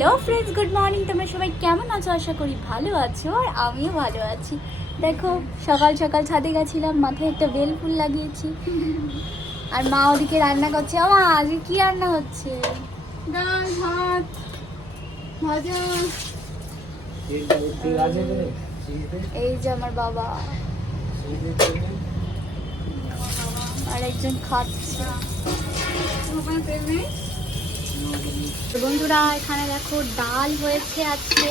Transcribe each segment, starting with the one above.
Hello friends, good morning. তোমরা সবাই কেমন আছো? আশা করি ভালো আছো, আর আমিও ভালো আছি। দেখো, সকাল সকাল ছাদে গেছিলাম, মাথায় একটা বেল ফুল লাগিয়েছি, আর মা ওদিকে রান্না করছে। আমা, আজকে কি রান্না হচ্ছে? ডাল, ভাত, ভাজা। এই যে আমার বাবা আর একজন খাচ্ছে। বন্ধুরা, এখানে দেখো ডাল হয়েছে আজকে।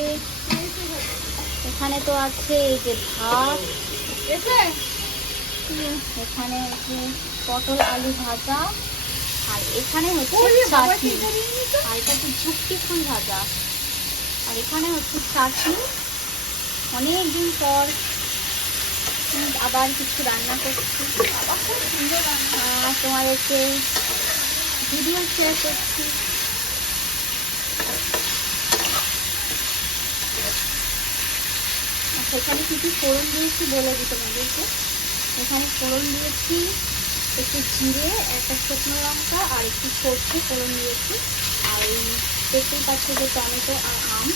এখানে তো আছে এই যে ভাত, এখানে যে পটল আলু ভাজা, আর এখানে হচ্ছে চাটনি, আর এটা হচ্ছে ঝুটকি ফুল ভাজা, আর এখানে হচ্ছে চাটনি। অনেকদিন পর আবার কিছু রান্না করছি, তোমাদেরকে ভিডিও শেয়ার করছি। সেখানে কী কী ফোড়ন দিয়েছি বলে দিই তোমাদেরকে। এখানে ফোড়ন দিয়েছি একটু জিরে, একটা শুকনো লঙ্কা আর একটু সর্ষে ফোড়ন দিয়েছি। আর এই দেখতেই পাচ্ছি যে টমেটো আর আম।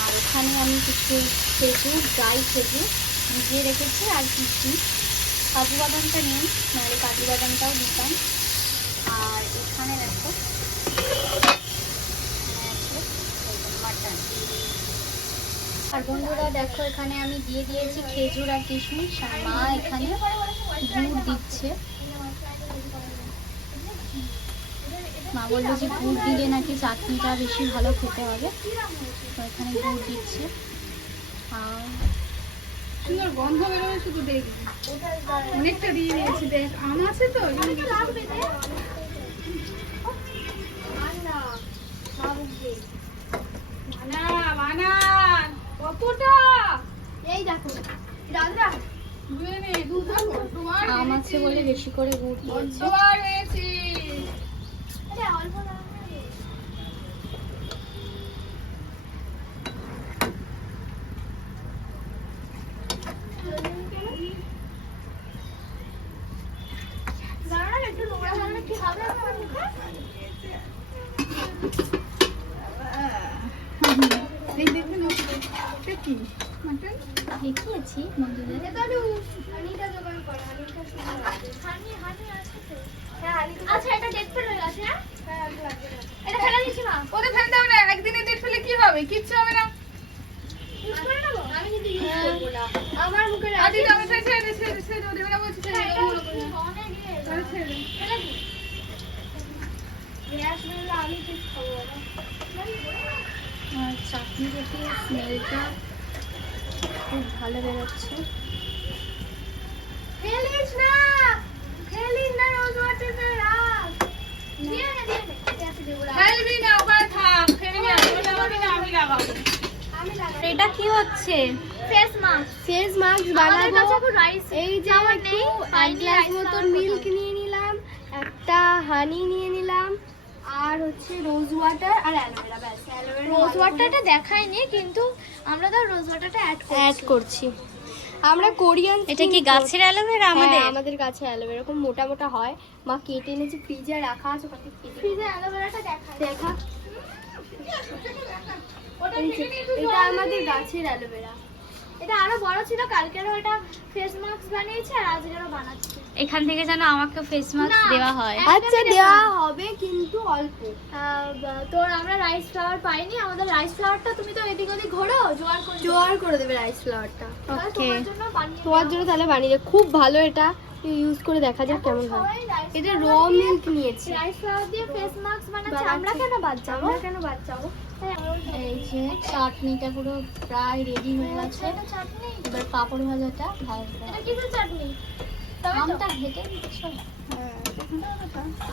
আর এখানে আমি কিছু খেজুর, ড্রাই খেজুর ভিজিয়ে রেখেছি, আর কিছু কাজু বাদামটা নেই, নাহলে কাজু বাদামটাও দিতাম। আর এখানে দেখো মাটন। আর বন্ধুরা দেখো, এখানে আমি দিয়ে দিয়েছি খেজুর আর কিশমিশ, আর মা এখানে গুড় দিচ্ছে। মা বললো যে গুড় দিলে নাকি চাটনিটা বেশি ভালো খেতে হবে, তো এখানে গুড় দিচ্ছে। আর সুন্দর গন্ধ বেরোবে, শুধু দেখবি। অনেকটা দিয়ে দিয়েছি, দেখ আম আছে তো। কতটা এই দেখো দাদা, আম আছে বলে বেশি করে গুড় দিয়েছে। দেখিয়েছি বন্ধুদের। আচ্ছা, এটা ডেট ফেল হয়ে গেছে। হ্যাঁ, এটা ফেলে দিচ্ছি মা। ওদের ফেলে দাও না, একদিনে ডেট ফেলে কি হবে? কিচ্ছু হবে না। ইউজ করে নেবো? আমি কিন্তু ইউজ করবো না। আমার মুখে আদি আমি ছেড়ে দে, ছেড়ে দে, ছেড়ে দে, ওদের না বলছি ছেড়ে দে। অনেক তাহলে ছেড়ে দে। ফেলে দি। গ্যাস মেলে আমি ঠিক খাবো না। আর চাটনি থেকে স্মেলটা খুব ভালো বেরোচ্ছে। ফেলিস না, ফেলিস না, রোজ ওয়াটারে রাখ। দিয়ে নে, দিয়ে নে। গ্যাসে দেবো না। ফেলবি না, ওখানে থাক। ফেলবি না, তুই লাগাবি না, আমি লাগাবো। আমি লাগাই। এটা কি হচ্ছে? Face mask. ফেস মাস্ক আমাদের বানাবো। কাছে এখন রাইস এই যে আমার একটু নেই, 1 গ্লাস মতন মিল্ক নিয়ে নিলাম, একটা হানি নিয়ে নিলাম, আর হচ্ছে রোজ ওয়াটার আর অ্যালোভেরা। ব্যাস, অ্যালোভেরা রোজ ওয়াটারটা দেখাইনি, কিন্তু আমরা তো রোজ ওয়াটারটা অ্যাড করছি। আমরা কোরিয়ান এটা কি গাছের অ্যালোভেরা আমাদের? আমাদের কাছে অ্যালোভেরা এরকম মোটা মোটা হয়, মা কেটে এনেছে, ফ্রিজে রাখা আছে। ওটাকে কেটে ফ্রিজে অ্যালোভেরাটা দেখাই। দেখা। ওটা এই যে, থেকে নিয়ে একটু এটা জল আমাদের দিবি। গাছের অ্যালোভেরা। এটা আরো বড় ছিল, কালকেরও এটা ফেস মাস্ক বানিয়েছে, আর আজকেরও বানাচ্ছে। এখান থেকে যেন আমাকে ফেস মাস্ক না। দেওয়া হয়। আচ্ছা, দেওয়া হবে কিন্তু অল্প। তোর আমরা রাইস ফ্লাওয়ার পাইনি, আমাদের রাইস ফ্লাওয়ারটা তুমি তো এদিক ওদিক ঘোরো, জোয়ার করে জোয়ার করে দেবে রাইস ফ্লাওয়ারটা। তাহলে ওকে। তোমার জন্য বানিয়ে তোমার জন্য তাহলে বানিয়ে দে। খুব ভালো, এটা ইউজ করে দেখা যাক কেমন হয়। এটা র মিল্ক নিয়েছি। রাইস ফ্লাওয়ার দিয়ে ফেস মাস্ক বানাচ্ছে, বানাচ্ছে। আমরা কেন বাদ যাবো? আমরা কেন বাদ যাবো? এই যে চাটনিটা পুরো প্রায় রেডি হয়ে গেছে। এটা চাটনি, এবার পাঁপড় ভাজাটা ভাজতে এটা হবে। কিসের চাটনি? টমেটো? আমটা হেঁটে দিচ্ছ?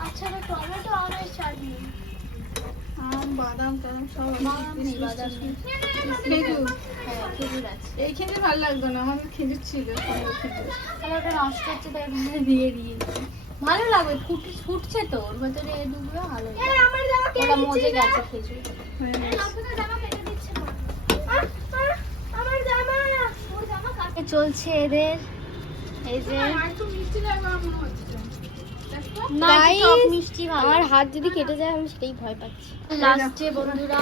আচ্ছা, এটা টমেটো আমের চাটনি। আম, বাদাম টাদাম সব আছে। বাদাম নেই, বাদাম নেই। খেজুর। হ্যাঁ, খেজুর আছে। এই খেজুর ভালো লাগতো না, আমাদের খেজুর ছিল। খেজুর। তাহলে ওটা নষ্ট হচ্ছে, তাই ভালো দিয়ে দিয়েছি। ভালো লাগবে, ফুটছে তো ওর ভেতরে ডুববে, ভালো লাগবে। এই আমার জামা কে ওটা মজে দিচ্ছে? গেছে খেজুর। হয়ে গেছে। আপনার জামা কেটে দিচ্ছে মা। আমার জামা, ওর জামা কাট। চলছে এদের এই যে আর একটু মিষ্টি লাগবে আমার মনে হচ্ছে। দেখো। না, একটু টক Guys, মিষ্টি ভালো। আমার হাত যদি কেটে যায় আমি সেটাই ভয় পাচ্ছি। লাস্টে বন্ধুরা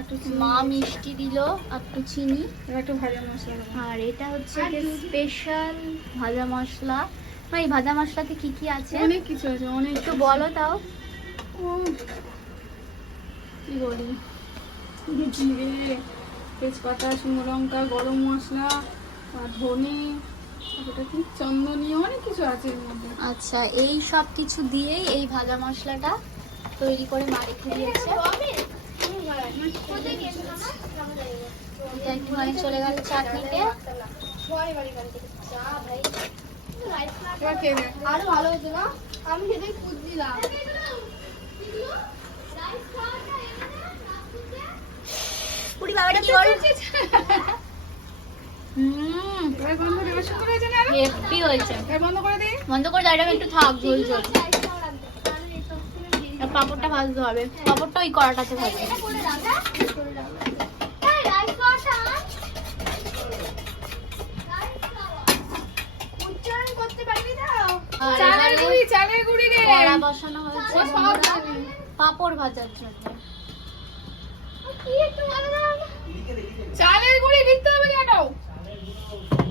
একটু চিনি মা দিয়েছি। মিষ্টি দিল, একটু চিনি। এবার একটু ভাজা মশলা দেবো। আর এটা হচ্ছে স্পেশাল ভাজা মশলা। ভাই ভাজা মশলাতে কি কি আছে অনেক কিছু আছে, অনেক একটু বলো তাও। ও, কি বলি, জিরে, তেজপাতা, শুকনো লঙ্কা, গরম মশলা, আর ধনে, ওটা কি চন্দনী, অনেক কিছু আছে এর মধ্যে। আচ্ছা, এই সব কিছু দিয়েই এই ভাজা মশলাটা তৈরি করে মা রেখে দিয়েছে। এটা একটুখানি চলে গেল চাটনিতে। এবার খেয়ে দেখ। আরো ভালো হতো না, আমি সেটাই খুঁজছিলাম। পুরি বাবাটা কি বল। এবার বন্ধ করে, এবার সুন্দর হয়েছে না আরো? হেভি হয়েছে। এবার বন্ধ করে দিই। বন্ধ করে দাঁড়াবে, একটু থাক ঝোল ঝোল। আর পাঁপড়টা ভাজতে হবে, পাঁপড়টা ওই কড়াটাতে ভাজবে। উচ্চারণ করতে পারবি না? আর চালের এবারে গুঁড়ি, চালের গুঁড়ি রে। কড়া বসানো হয়েছে ও সব বন্ধুরা, জানি। পাঁপড় ভাজার জন্য। কি একটু ভালো দাও। চালের গুঁড়ি দিতে হবে কেন?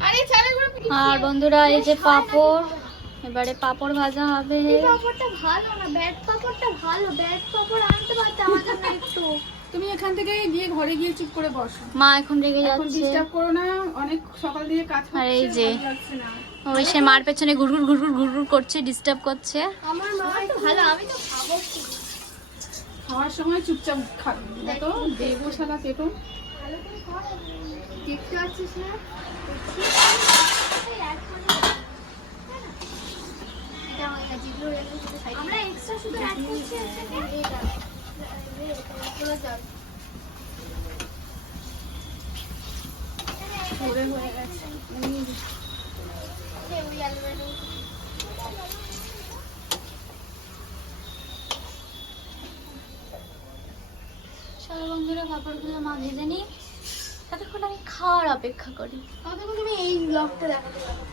আরে চালের গুঁড়ি আর বন্ধুরা এই যে পাঁপড়, এবারে পাঁপড় ভাজা হবে। এই পাপড়টা ভালো না, ব্যাট পাপড়টা ভালো, ব্যাট পাপড় আনতে পারতে আমাদের না একটু। তুমি এখান থেকে গিয়ে ঘরে গিয়ে চুপ করে বসো। মা এখন রেগে এখন যাচ্ছে। ডিস্টার্ব করো না, অনেক সকাল থেকে কাজ করছি, আর এই যে ভালো লাগছে না। ওই সে মার পেছনে ঘুরঘুর ঘুরঘুর ঘুরঘুর করছে, ডিস্টার্ব করছে। আমার মা তো ভালো, আমি তো খাবো কি? খাওয়ার সময় চুপচাপ খাবে, দেখো দেবো শালা পেটো। ভালো করে খাওয়া দেখতে পাচ্ছিস না? আমরা এক্সট্রা শুধু অ্যাড করছি এটা পড়ে হয়ে গেছে। চলো বন্ধুরা, পাঁপড়গুলো মা ভেজে নিই, ততক্ষণ আমি খাওয়ার অপেক্ষা করি। ততক্ষণ তুমি এই ব্লগটা দেখাতে পারো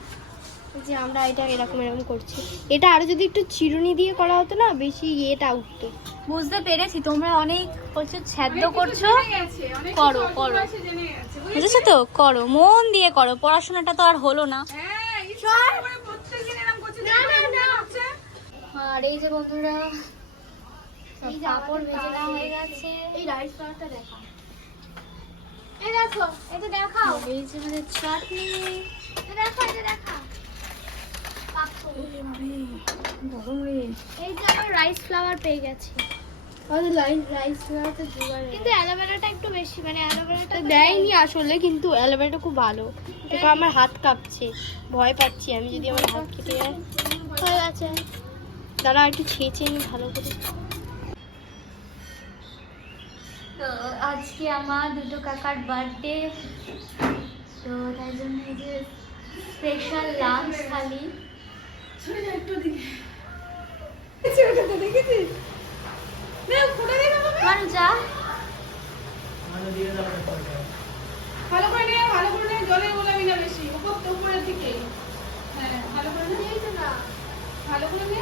যে আমরা এটা এরকম এরকম করছি। এটা আরো যদি একটু চিরুনি দিয়ে করা হতো না, বেশি এটা উঠতো। বুঝতে পেরেছি তোমরা অনেক প্রচুর ছ্যাদ্য অনেক কিছু করছো, জেনে গেছে, অনেক করো, কিছু অল্প করো। বয়সে জেনে গেছে, বুঝেছো? বুঝেছো তো? করো, মন দিয়ে করো, পড়াশোনাটা তো আর হলো না। হ্যাঁ, ইচ্ছা করে প্রত্যেকদিন এরকম করছে, হচ্ছে। আর এই যে বন্ধুরা সব এই যে পাঁপড় আমাদের ভেজে নেওয়া কাজ। হয়ে গেছে। এই রাইস ফ্লাওয়ারটা দেখাও, এই দেখো, এটা দেখাও, এই যে আমাদের চাটনি। এটা দেখো, এটা দেখাও। গরম রে। এই যে আমার রাইস ফ্লাওয়ার পেয়ে গেছি। আমাদের রাইস ফ্লাওয়ারটা জোগাড়, কিন্তু অ্যালোভেরাটা একটু বেশি, মানে অ্যালোভেরাটা দেয়নি আসলে, কিন্তু অ্যালোভেরাটা খুব ভালো। কিন্তু আমার হাত কাঁপছে, ভয় পাচ্ছি আমি যদি আমার হাত কেটে যায়। হয়ে গেছে, দাঁড়া একটু ছেঁচে নিই ভালো করে। তো আজকে আমার দুটো কাকার বার্থডে, তো তাই জন্য এই যে স্পেশাল লাঞ্চ থালি। ছেড়ে যা একটু দিকে। ছেড়ে যা, দেখেছিস? নে, ফুটে দে না বাবা। মানু যা। ভালো করে নে, ভালো করে নে, জলে গোলাবি না বেশি, উপরের দিকে। হ্যাঁ, ভালো করে নে। ভালো করে নে।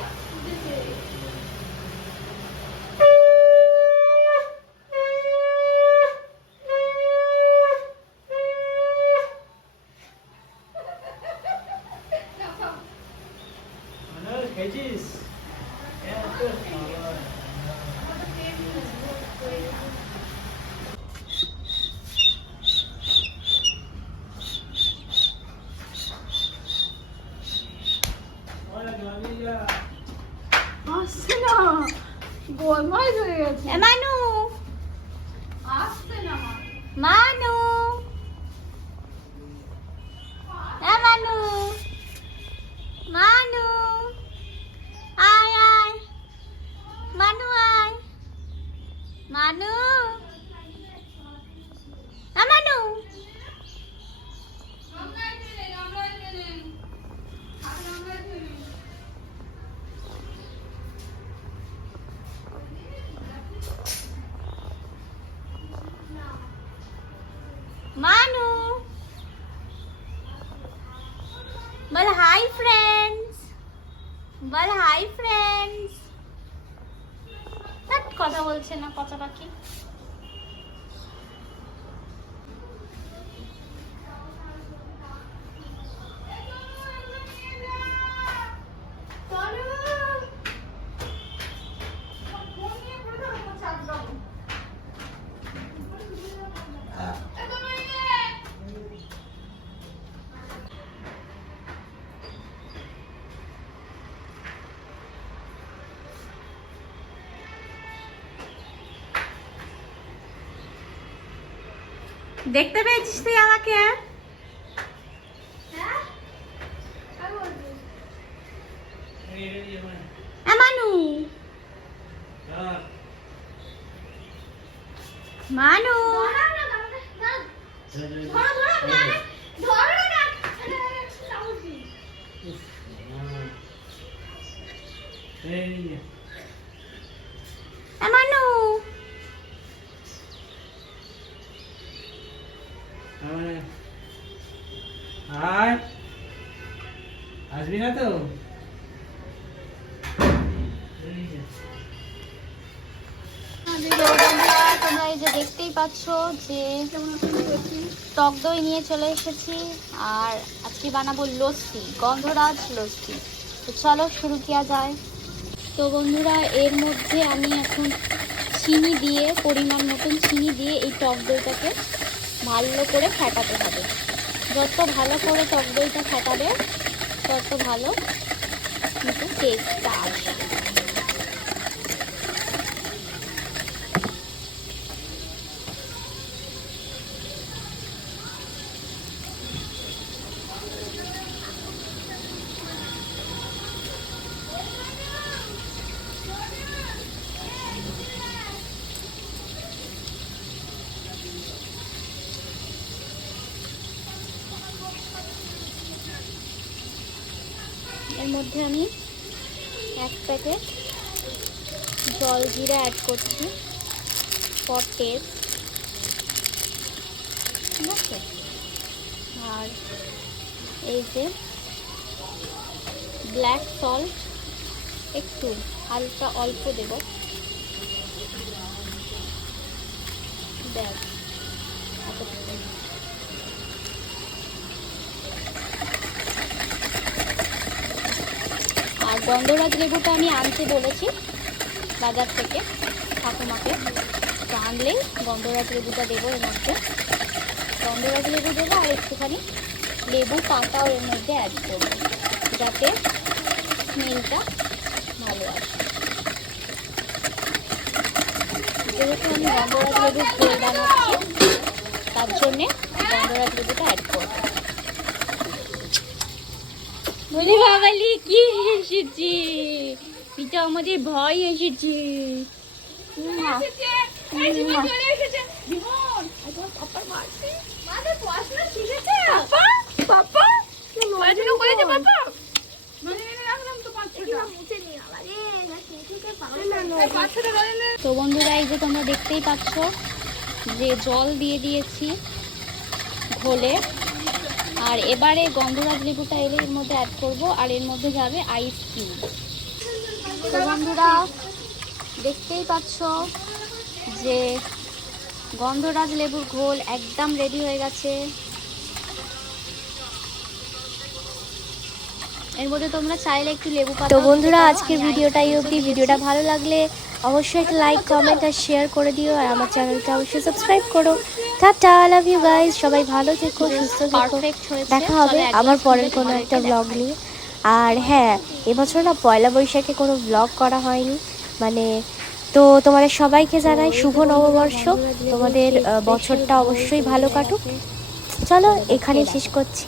আসছে না, বদমাইশ হয়ে গেছে। এ মানু, আসছে না মা। মানু, এ মানু, মানু, আয় আয়, মানু আয়, মানু, এ মানু। মানু, বল হাই ফ্রেন্ডস, বল হাই ফ্রেন্ডস। কথা বলছে না, কথা পাখি। দেখতে পেয়েছিস তুই আমাকে? মানু মানু মানু আর আসবি না তো? তোমরা এই যে দেখতেই পাচ্ছ যে টক দই নিয়ে চলে এসেছি আর আজকে বানাবো লস্যি, গন্ধরাজ লস্যি। তো চলো শুরু কিয়া যায়। তো বন্ধুরা এর মধ্যে আমি এখন চিনি দিয়ে, পরিমাণ মতন চিনি দিয়ে এই টক দইটাকে ভালো করে ফেটাতে হবে। যত ভালো করে টক দইটা ফেটাবে তত ভালো কিন্তু টেস্টটা আসবে। এর মধ্যে আমি 1 প্যাকেট জলজিরা অ্যাড করছি ফর টেস্ট, ঠিক আছে। আর এই যে ব্ল্যাক সল্ট একটু হালকা অল্প দেব, ব্যাস এতটুকু। আর গন্ধরাজ লেবুটা আমি আনতে বলেছি বাজার থেকে ঠাকুমাকে, তো আনলেই গন্ধরাজ লেবুটা দেবো এর মধ্যে। গন্ধরাজ লেবু দেবো আর একটুখানি লেবু পাতাও এর মধ্যে অ্যাড করবো যাতে স্মেলটা ভালো আসে। যেহেতু আমি গন্ধরাজ লেবুর ঝোল বানাচ্ছি তার জন্যে গন্ধরাজ লেবুটা অ্যাড করবো। বলি বাবালি কি এসেছে, এটা আমাদের ভয় এসেছে। তো বন্ধুরা এই যে তোমরা দেখতেই পাচ্ছ যে জল দিয়ে দিয়েছি ঘোলে, আর এবারে গন্ধরাজ লেবুটা এর মধ্যে অ্যাড করব আর এর মধ্যে যাবে আইস কিউব। তো বন্ধুরা দেখতেই পাচ্ছ যে গন্ধরাজ লেবুর ঘোল একদম রেডি হয়ে গেছে। এর মধ্যে তোমরা চাইলে একটু লেবু পাতা। তো বন্ধুরা আজকের ভিডিওটা এই অবধি। ভিডিওটা ভালো লাগলে অবশ্যই একটা লাইক, কমেন্ট আর শেয়ার করে দিও, আর আমার চ্যানেলটা অবশ্যই সাবস্ক্রাইব করো। টাটা, লাভ ইউ গাইস, সবাই ভালো থেকো, সুস্থ থেকো। পারফেক্ট হয়েছে। দেখা হবে আবার পরের কোনো একটা ব্লগ নিয়ে। আর হ্যাঁ, এবছর না পয়লা বৈশাখে কোনো ব্লগ করা হয়নি, মানে তো তোমাদের সবাইকে জানাই শুভ নববর্ষ। তোমাদের বছরটা অবশ্যই ভালো কাটুক। চলো এখানেই শেষ করছি।